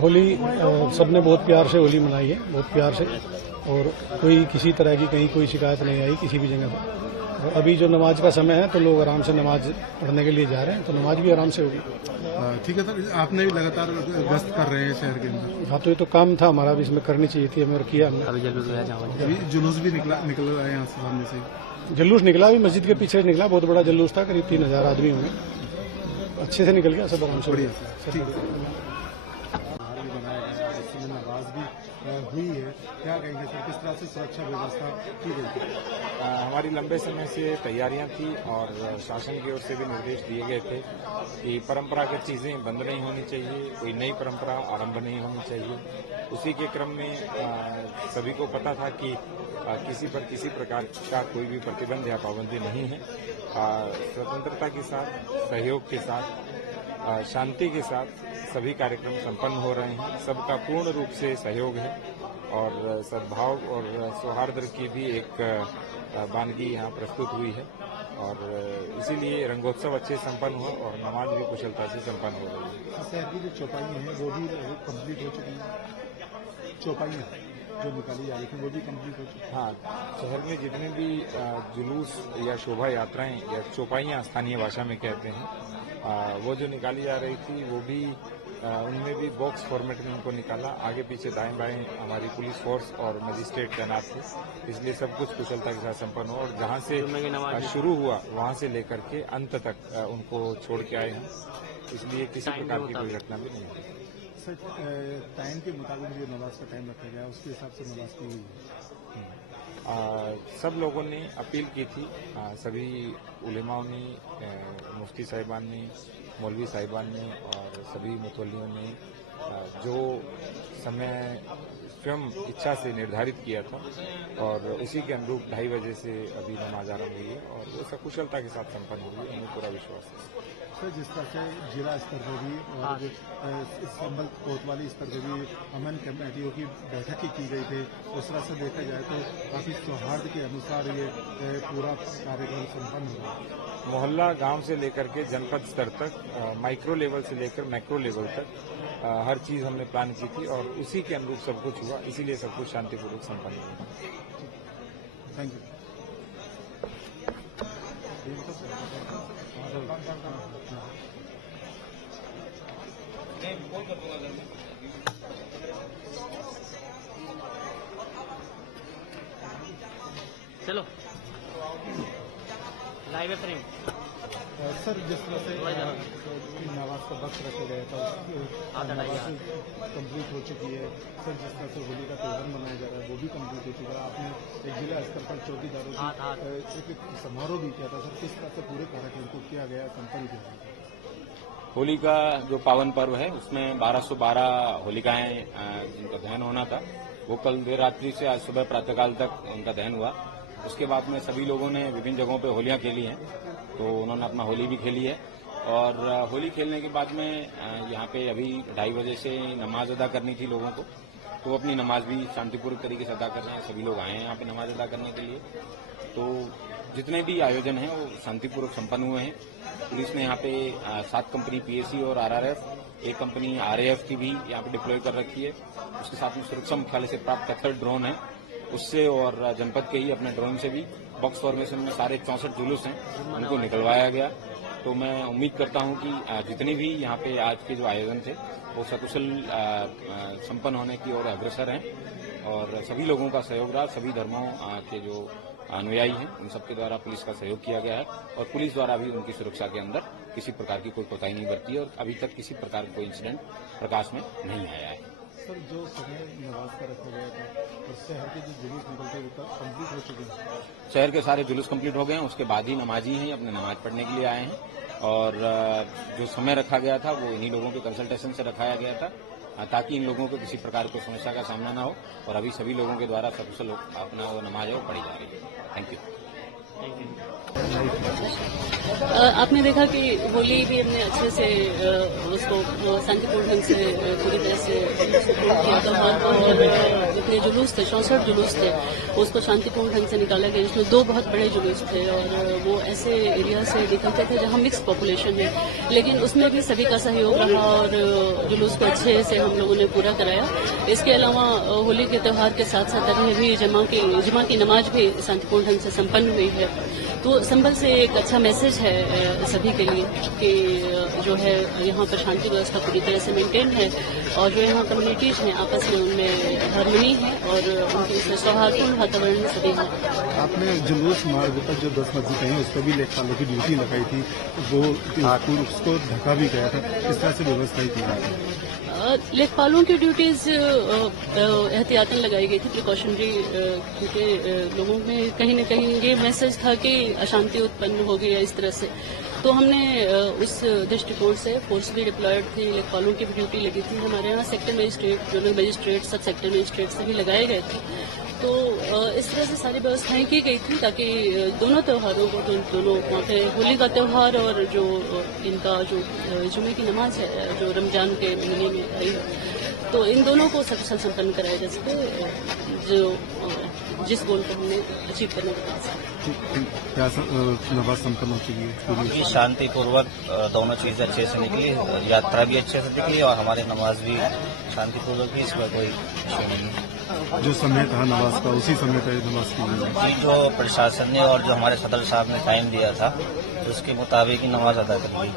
होली सबने बहुत प्यार से होली मनाई है, बहुत प्यार से, और कोई किसी तरह की कहीं कोई शिकायत नहीं आई किसी भी जगह पर। और अभी जो नमाज का समय है तो लोग आराम से नमाज पढ़ने के लिए जा रहे हैं, तो नमाज भी आराम से होगी। ठीक है सर, आपने भी लगातार गश्त कर रहे हैं शहर के अंदर। हाँ, तो ये तो काम था हमारा, भी इसमें करनी चाहिए थी हमें, और किया हमने। अभी जुलूस भी निकल रहा है यहाँ से सामने से। जुलूस निकला, अभी मस्जिद के पीछे निकला, बहुत बड़ा जुलूस था, करीब 3000 आदमी होंगे, अच्छे से निकल गया, सब आराम से। नमाज भी हुई है, क्या कहेंगे सर, किस तरह से सुरक्षा व्यवस्था की गई थी? हमारी लंबे समय से तैयारियां थी और शासन की ओर से भी निर्देश दिए गए थे कि परंपरागत चीजें बंद नहीं होनी चाहिए, कोई नई परंपरा आरंभ नहीं होनी चाहिए। उसी के क्रम में सभी को पता था कि किसी पर किसी प्रकार का कोई भी प्रतिबंध या पाबंदी नहीं है। स्वतंत्रता के साथ, सहयोग के साथ, शांति के साथ सभी कार्यक्रम संपन्न हो रहे हैं। सबका पूर्ण रूप से सहयोग है और सद्भाव और सौहार्द की भी एक वानगी यहाँ प्रस्तुत हुई है, और इसीलिए रंगोत्सव अच्छे संपन्न हुआ और नमाज भी कुशलता से संपन्न हो रही है। शहर की जो चौपाई है वो भी कंप्लीट हो चुकी है, चौपाई जो निकाली जा रही थी वो भी कंप्लीट हो चुकी है। हाँ, शहर में जितने भी जुलूस या शोभा यात्राएं या चौपाइयाँ स्थानीय भाषा में कहते हैं, वो जो निकाली जा रही थी वो भी उनमें भी बॉक्स फॉर्मेट में उनको निकाला। आगे पीछे दाएं बाएं हमारी पुलिस फोर्स और मजिस्ट्रेट तैनात थे, इसलिए सब कुछ कुशलता के साथ संपन्न हुआ और जहां से शुरू हुआ वहां से लेकर के अंत तक उनको छोड़ के आए हैं, इसलिए किसी प्रकार की कोई घटना भी नहीं हुई। सर, टाइम के मुताबिक जो नमाज का टाइम रखा गया उसके हिसाब से नमाज की हुई है। सब लोगों ने अपील की थी, सभी उलेमाओं ने, मुफ्ती साहिबान ने, मौलवी साहिबान ने और सभी मुतवल्लियों ने जो समय स्वयं इच्छा से निर्धारित किया था और उसी के अनुरूप 2:30 बजे से अभी नमाज आरंभ हुई है और वो सकुशलता के साथ संपन्न हुई है, हमें पूरा विश्वास है। सर, जिस तरह से जिला स्तर पर भी और संबल कोतवाली स्तर पर भी अमन कमेटियों की बैठक की गई थी, उस तरह से देखा जाए तो काफी सौहार्द के अनुसार ये पूरा कार्यक्रम संपन्न हुआ। मोहल्ला गांव से लेकर के जनपद स्तर तक, माइक्रो लेवल से लेकर मैक्रो लेवल तक हर चीज हमने प्लान की थी और उसी के अनुरूप सब कुछ हुआ, इसीलिए सब कुछ शांतिपूर्वक संपन्न हुआ। Thank you. चलो लाइव फ्रेम। सर, जिस तरह से नमाज का वक्त रखा गया था नमाज कंप्लीट हो चुकी है। सर, जिस तरह से होली का त्योहार मनाया जा रहा है वो भी कंप्लीट हो चुका है। आपने एक जिला स्तर पर चौकीदारों की एक समारोह भी किया था। सर, किस तरह से पूरे कार्यक्रम को किया गया, संपन्न किया गया? होली का जो पावन पर्व है उसमें 1212 होलिकाएं जिनका दहन होना था वो कल देर रात्रि से आज सुबह प्रातःकाल तक उनका दहन हुआ। उसके बाद में सभी लोगों ने विभिन्न जगहों पे होलियां खेली हैं, तो उन्होंने अपना होली भी खेली है और होली खेलने के बाद में यहाँ पे अभी 2:30 बजे से नमाज अदा करनी थी लोगों को, तो अपनी नमाज भी शांतिपूर्वक तरीके से अदा कर रहे हैं। सभी लोग आए हैं यहाँ पे नमाज अदा करने के लिए, तो जितने भी आयोजन हैं वो शांतिपूर्वक संपन्न हुए हैं। पुलिस ने यहाँ पे 7 कंपनी पीएसी और आरआरएफ, 1 कंपनी आरएएफ की भी यहाँ पे डिप्लॉय कर रखी है। उसके साथ में सुरक्षा मुख्यालय से प्राप्त 73 ड्रोन है उससे और जनपद के ही अपने ड्रोन से भी बॉक्स फॉर्मेशन में सारे 64 जुलूस हैं उनको निकलवाया गया। तो मैं उम्मीद करता हूं कि जितने भी यहाँ पे आज के जो आयोजन थे वो सकुशल संपन्न होने की ओर अग्रसर हैं और सभी लोगों का सहयोग रहा। सभी धर्मों के जो अनुयायी हैं उन सबके द्वारा पुलिस का सहयोग किया गया है और पुलिस द्वारा भी उनकी सुरक्षा के अंदर किसी प्रकार की कोई कोताही नहीं बरती है और अभी तक किसी प्रकार का कोई इंसिडेंट प्रकाश में नहीं आया है। सर, जो समय नमाज का रखा गया था और शहर के जो जुलूस निकलते वो कंप्लीट हो चुके हैं। शहर के सारे जुलूस कंप्लीट हो गए हैं, उसके बाद ही नमाजी हैं अपने नमाज पढ़ने के लिए आए हैं और जो समय रखा गया था वो इन्हीं लोगों के कंसल्टेशन से रखाया गया था ताकि इन लोगों को किसी प्रकार की समस्या का सामना न हो और अभी सभी लोगों के द्वारा सकुशल अपना वो नमाज है वो पढ़ी जा रही है। Thank you. आपने देखा कि होली भी हमने अच्छे से उसको शांतिपूर्ण ढंग से पूरी तरह से त्योहार को और जितने जुलूस थे 64 जुलूस थे उसको शांतिपूर्ण ढंग से निकाला गया, जिसमें 2 बहुत बड़े जुलूस थे और वो ऐसे एरिया से निकलते थे जहाँ मिक्स पॉपुलेशन है, लेकिन उसमें भी सभी का सहयोग रहा और जुलूस को अच्छे से हम लोगों ने पूरा कराया। इसके अलावा होली के त्यौहार के साथ साथ अभी भी जुमा की नमाज भी शांतिपूर्ण ढंग से संपन्न हुई है। तो संभल से एक अच्छा मैसेज है सभी के लिए कि जो है यहाँ पर शांति व्यवस्था पूरी तरह से मेंटेन है और जो यहाँ कम्युनिटीज हैं आपस में उनमें हार्मनी है और उनके सौहार्दपूर्ण वातावरण में सभी हैं। आपने जुलूस मार्ग पर जो 10 मस्जिद हैं उस पर भी लेखपालों की ड्यूटी लगाई थी, वो उसको ढका भी गया था, किस तरह से व्यवस्था की गई? लेखपालों की ड्यूटीज एहतियातन लगाई गई थी, प्रिकॉशनरी, क्योंकि लोगों में कहीं न कहीं ये मैसेज था कि अशांति उत्पन्न हो गई है इस तरह से, तो हमने उस दृष्टिकोण से फोर्स भी डिप्लॉयड थी, लेखपालों की भी ड्यूटी लगी थी। हमारे यहाँ सेक्टर मजिस्ट्रेट, जोनल मजिस्ट्रेट, सब सेक्टर मजिस्ट्रेट से भी लगाए गए थे। तो इस तरह से सारी व्यवस्थाएं की गई थी ताकि दोनों त्योहारों को, दोनों वहाँ पे होली का त्यौहार और जो इनका जो जुमे की नमाज है जो रमजान के महीने में आई है, तो इन दोनों को सकुशल संपन्न कराया जा सके जो जिस गोल को हमने अचीव करने के बाद। क्या नमाज संपन्न हो चुकी है? जी, शांतिपूर्वक दोनों चीजें अच्छे से निकली, यात्रा भी अच्छे से निकली और हमारी नमाज भी शांतिपूर्वक भी, इसमें कोई इशू नहीं है। जो समय था नमाज का उसी समय पर नमाज की गई। जी, जो प्रशासन ने और जो हमारे सदर साहब ने टाइम दिया था उसके मुताबिक ही नमाज अदा कर दी।